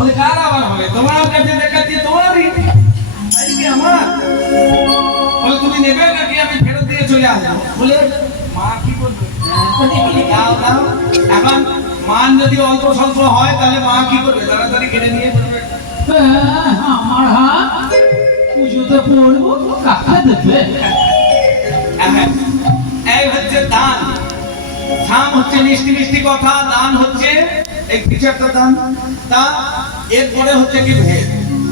বলে কার আবার হবে? তোমার কাছে দেখাচ্ছি তোমারই, তাই কি আমার? বলে তুমি নেবে নাকি আমি ফেরত দিয়ে চলে আসবো? বলে মা কি করবে? দাও দাও। এখন মান যদি অল্প স্বল্প হয় তাহলে মা কি করবে? তাড়াতাড়ি কেটে নিয়ে বলবে আমার হাত পুজোতে পড়বো, কাকা দেবে। এই হচ্ছে দান। ধাম হচ্ছে মিষ্টি মিষ্টি কথা, দান হচ্ছে এই কিছু একটা দান। তা এরপরে হচ্ছে কি ভেদ।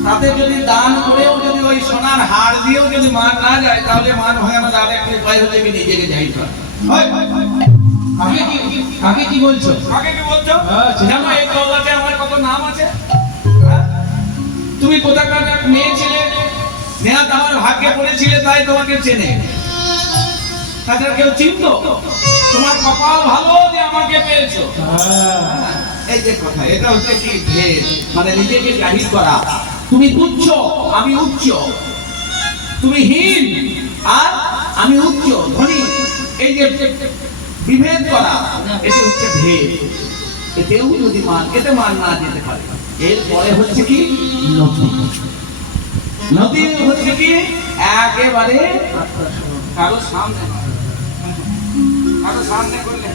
তাতে যদি দান করেও যদি ওই সোনার হার দিয়েও যদি মান না যায় তাহলে মান ভাঙানোর আর একটা উপায় হচ্ছে কি নিজেকে যাইতে হবে। কাকে কি বলছো? কাকে কি বলছো? জানো এই দৌলতে আমার কত নাম আছে? তুমি কোথাকার এক মেয়ে ছিলে, নেহাত আমার ভাগ্যে পড়েছিলে তাই তোমাকে চেনে, তাছাড়া কেউ চিনতো? তোমার কপাল ভালো যে আমাকে পেয়েছো। এই যে কথা, এটা হচ্ছে কি ভেদ, মানে নিজেকে জাহির করা। তুমি তুচ্ছ, আমি উচ্চ। তুমি হীন আর আমি উচ্চ ধনী, এই যে বিভেদ করা, এটা হচ্ছে ভেদ। এতেও যদি এতে মান না যেতে পারে, এরপরে হচ্ছে কি নদী। নদী হচ্ছে কি একেবারে কারো সামনে করলে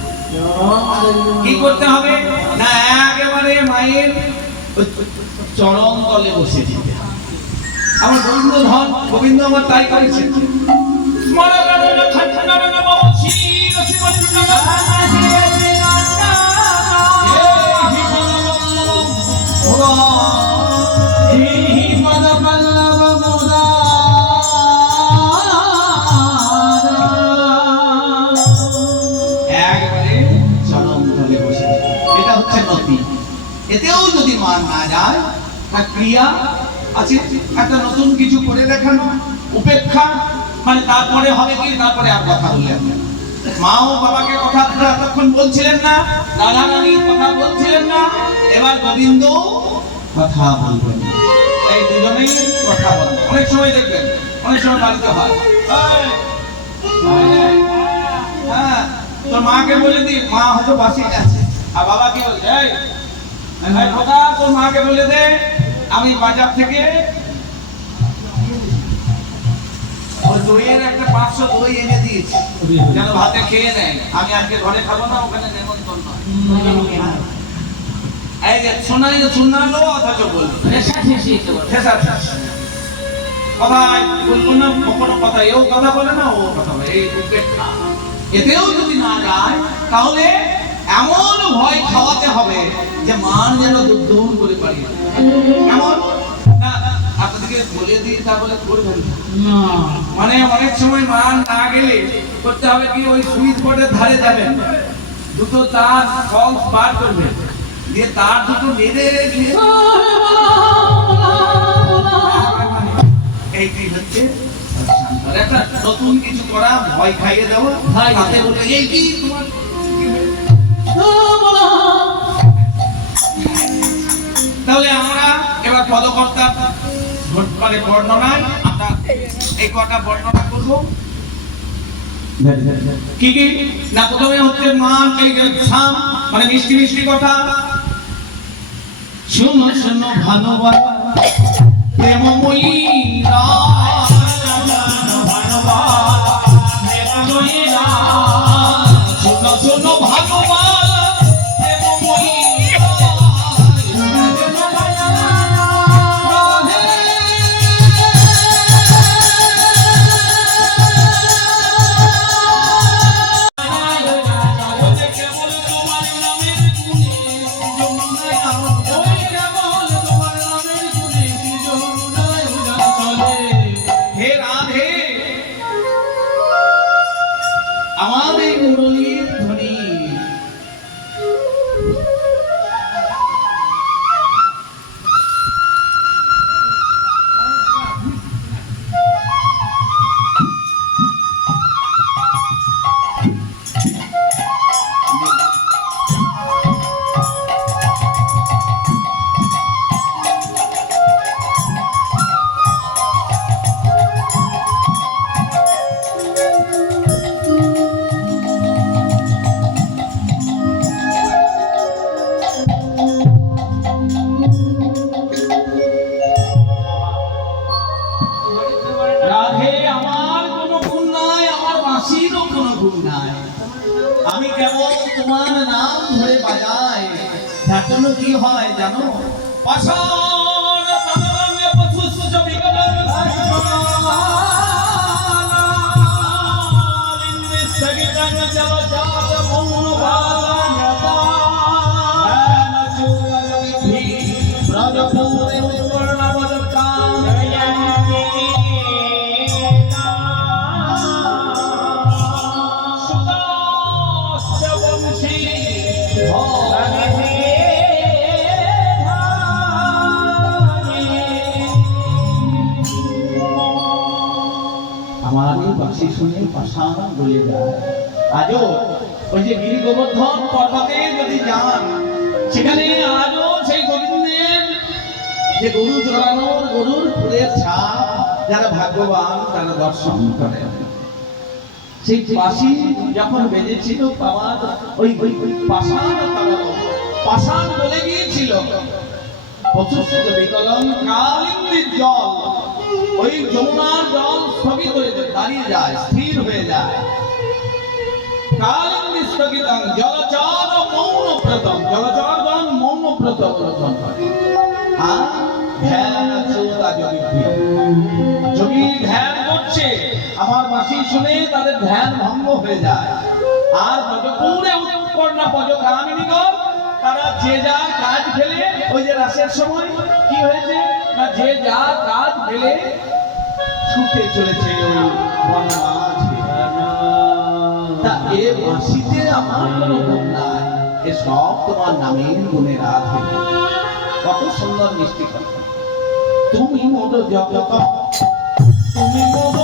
কি করতে হবে না, একেবারে মায়ের চরণ তলে বসে দিতে হবে। আমার গোবিন্দ আমার তাই করেছে। এতেও যদি মান না যায়, তার ক্রিয়া আছে একটা নতুন কিছু করে দেখানো, উপেক্ষা, মানে তারপরে হবে কি, তারপরে আর কথা বললেন না। মা ও বাবাকে কথা এতক্ষণ বলছিলেন না, দাদা নানির কথা বলছিলেন না, এবার গোবিন্দ কথা বলবেন। এই দুজনেই কথা বলবেন। অনেক সময় দেখবেন, অনেক সময় বাড়িতে হয় হ্যাঁ, তোর মাকে বলে দি, মা হয়তো বাসি আছে, আর বাবা কি বলছে, তোর মাকে বলে দে আমি বাজার থেকে দইয়ের একটা 500 দই এনে দিয়েছি, যেন ভাতে খেয়ে নেয়। আমি আজকে ঘরে খাবো না, ওখানে নেমন্তন্ন। এই যে শোনালো অথচ বললো কথাই বললো না, কখনো কথা এও কথা বলে না, ও কথা বলে, এই উপেক্ষা। এতেও যদি না যায় তাহলে এমন ভয় খাওয়াতে হবে যে মান যেন দূর করে পারি। এমন না আপনাদেরকে বলে দিই তাহলে করবেন না, মানে অনেক সময় মান না গেলে করতে হবে কি, ওই সুইচ বোর্ডের ধারে যাবেন, দুটো তার ফলস বার করবেন, দিয়ে তার দুটো নেড়ে দিয়ে এইটি হচ্ছে একটা নতুন কিছু করা, ভয় খাইয়ে দেওয়া, তাতে বলে এই কি তোমার। তাহলে আমরা এবার পদকর্তা মানে বর্ণনায় আমরা এই কটা বর্ণনা করব। কি কি না, প্রথমে হচ্ছে মান, এই সাম মানে মিষ্টি মিষ্টি কথা। শোনো শোনো ভালোবাসা প্রেমময়ী কেবল তোমার নাম ধরে বাজায়, যার জন্য কি হয় জানো? পাষাণ তরঙ্গে পশুশ্চ বিকলং কালিন্দী স্থগিতং জলচার মৌন বালং ধ্যান চূড়াযোগী ব্রজপূরে উৎপর্ণবদকাম সুদাস্য বংশী আমার এই বাঁশি শুনে পাষাণ বলে যায়। আজও ওই যে গিরি গোবর্ধন পর্বতে যদি যান, সেখানে আজও সেই গোবিন্দের যে গরু জড়ানোর গরুর ফুলের ছাপ যারা ভাগ্যবান তারা দর্শন করে। সেই বাঁশি যখন বেজেছিল বাবার ওই পাষাণ তারা পাষাণ বলে গিয়েছিল পশুশ্চ বিকলং কালিন্দীর জল, ওই যমুনার জল স্থগিত হয়ে যায়, দাঁড়িয়ে যায়, স্থির হয়ে যায়। কালিন্দী স্থগিতং জলচর মৌনব্রতম, জলচরগণ মৌনব্রত অবলম্বন করে। আর ধ্যান চোরা যোগী ধ্যান করছে, আমার বাঁশি শুনে তাদের ধ্যান ভঙ্গ হয়ে যায়। আর ব্রজপুরে উৎপন্না ব্রজকামিনীগণ তারা যে যা কাজ ফেলে, ওই যে রাসের সময় কি হয়েছে না, যে যা কাজ ফেলে ছুটে চলেছে ওই বনমাঝে। তা এ বাঁশিতে আমার কোনো গুণ নাই, এ সব তোমার নামের গুণে রাধে। কত সুন্দর মিষ্টি কথা। তুমি মোদ জগত, তুমি মোদ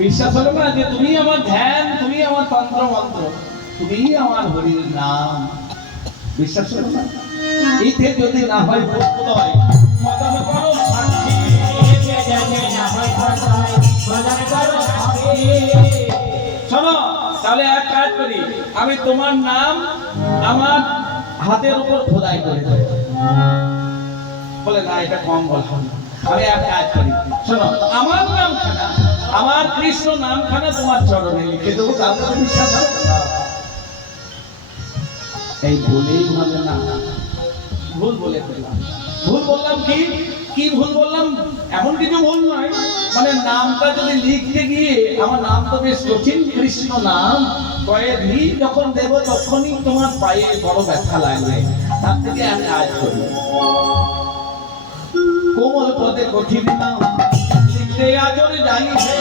বিশ্বাস হলো না যে তুমি আমার ধ্যান, তুমি আমার তন্ত্র মন্ত্র, তুমি আমার হরির নাম। বিশ্বাস হলো না? এতে যদি না হয় বোধহয় মদন করো সাক্ষী, শোনো তাহলে এক কাজ করি, আমি তোমার নাম আমার হাতের উপর খোদাই করে দেব। বলে না, এটা কম বলা হলো। আমি এক কাজ করি, শোনো আমার নাম খানা, আমার কৃষ্ণ নামখানা তোমার চরণে লিখে দেবো, তারপরে বিশ্বাস হবে। এই বলেই হবে না, ভুল বলে ফেললাম। ভুল বললাম কি কি ভুল বললাম? এমন কিছু ভুল নয়, মানে নামটা যদি লিখতে গিয়ে, আমার নাম তো বেশ কঠিন, কৃষ্ণ নাম, কয়েক যখন দেব তখনই তোমার পায়ে বড় ব্যথা লাগবে। তার থেকে আমি আজ করি, কোমল পদে কঠিন নাম লিখতে আজরে যাইবে,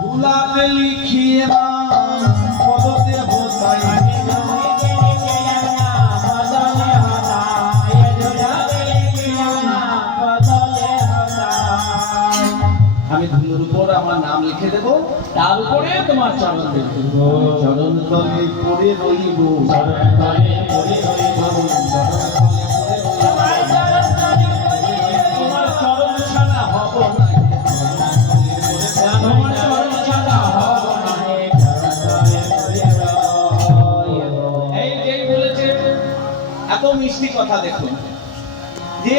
ভুলাতে লিখিয়ে নাম পদতে বসাই, আমি ধুলোর উপর আমার নাম লিখে দেবো, তার উপরে তোমার চরণ লিখে দেবো। চরণ তলে পড়ে রইব, চরণ তলে পড়ে রইব, তোমার চরণ ছাড়া হব না, তোমার চরণ ছাড়া হব না। এত মিষ্টি কথা দেখুন যে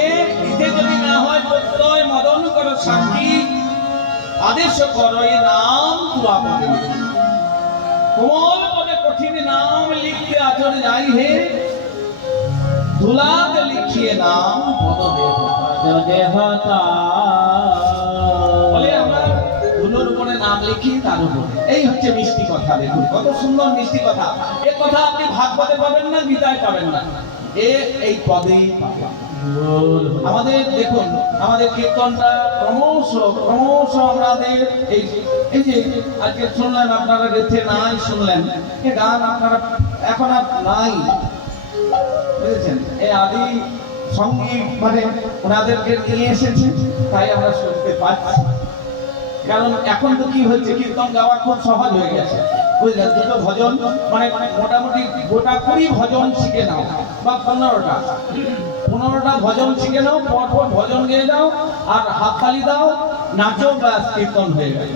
ইতে যদি না হয় প্রত্যয় মদন কর সাক্ষী আদেশ করো এ নাম তুয়া পদে কোমল পদে কঠিন নাম লিখতে আচর যাই হে ধুলাত লিখিয়ে নাম পদ দেবতা বলে আমরা ধুলোর উপরে নাম লিখি তার উপরে। এই হচ্ছে মিষ্টি কথা। দেখুন কত সুন্দর মিষ্টি কথা। এ কথা আপনি ভাগবতে পাবেন না, গীতায় পাবেন না, এই পদেই পাবেন। আমাদের দেখুন আমাদের কীর্তনটা ক্রমশ আমাদের এই যে আজকে শুনলেন আপনারা গেছে নাই শুনলেন এ গান আপনারা এখন আর নাই, বুঝেছেন? এই আদি সঙ্গীত মানে ওনাদেরকে নিয়ে এসেছে তাই আমরা শুনতে পাচ্ছি। কারণ এখন তো কি হচ্ছে কীর্তন গাওয়া খুব সহজ হয়ে গেছে, বুঝলেন? দুটো ভজন মানে মোটামুটি গোটা 20 ভজন শিখে নাও বা 15টা ভজন শিখে নাও, পর ভজন গেয়ে দাও আর হাততালি দাও, নাচো, ব্যাস কীর্তন হয়ে গেল।